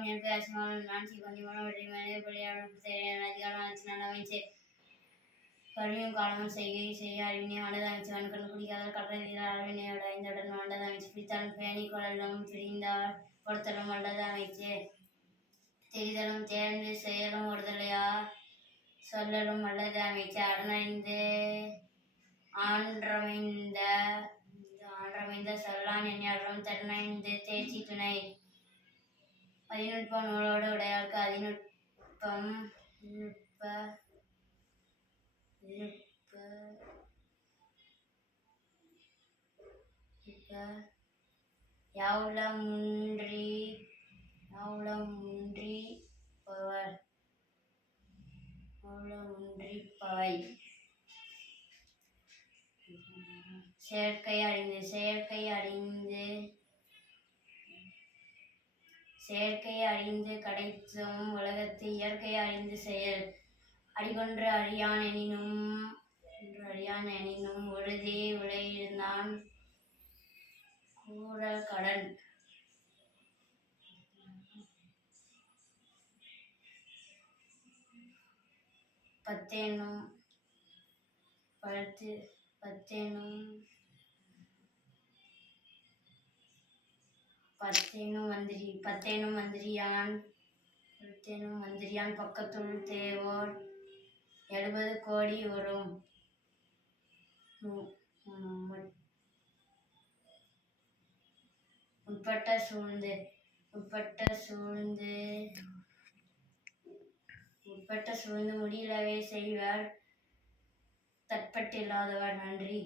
வணக்கம் என் பேர் அசிமான் நான் சிவந்தி மனோவரி மனித அதிகாரம் ஆச்சு காலமும் செய்கை செய்ய அறிவினை ஆண்டதாமிச்சு வன்கண் குடிக்காத கடலில் அறிவினையோட ஐந்துடன் ஆண்டதாமிச்சு பிடித்தாலும் பேணி கொள்ளலும் பிரிந்தால் பொறுத்தலும் வல்லது அமைச்சு தெரிதலும் தேர்ந்து செயலும் ஒருதலையா சொல்லலும் அல்லது அமைச்சு அரணடைந்து ஆன்றமைந்த ஆன்றமைந்த சொல்லான் என்னும் தருணைந்து தேர்ச்சி துணை. மதிநுட்ப நூலோடு உடையாருக்கு அதிநுட்பம் நுட்ப யாவுள முன்றி யாவுள முன்றி பவர் யாவுள முன்றி பவை செயற்கை அறிந்து செயற்கை அறிந்து செயற்கை அறிந்து கடைத்தும் உலகத்து இயற்கை அறிந்து செயல் அடிகொன்று அறியான் எனினும் அறியான் எனினும் உறுதி உலையிருந்தான் கூறல் கடன். பத்தேனும் பத்து பத்தேனும் பத்தேனும் மந்திரி பத்தேனும் மந்திரியான் பத்தேனும் மந்திரியான் பக்கத்துள் தேவோர். எழுபது கோடி வரும். உட்பட்ட சூழ்ந்து உட்பட்ட சூழ்ந்து உட்பட்ட சூழ்ந்து முடியலவே செய்வார். தட்பட்டில்லாதவர் நன்றி.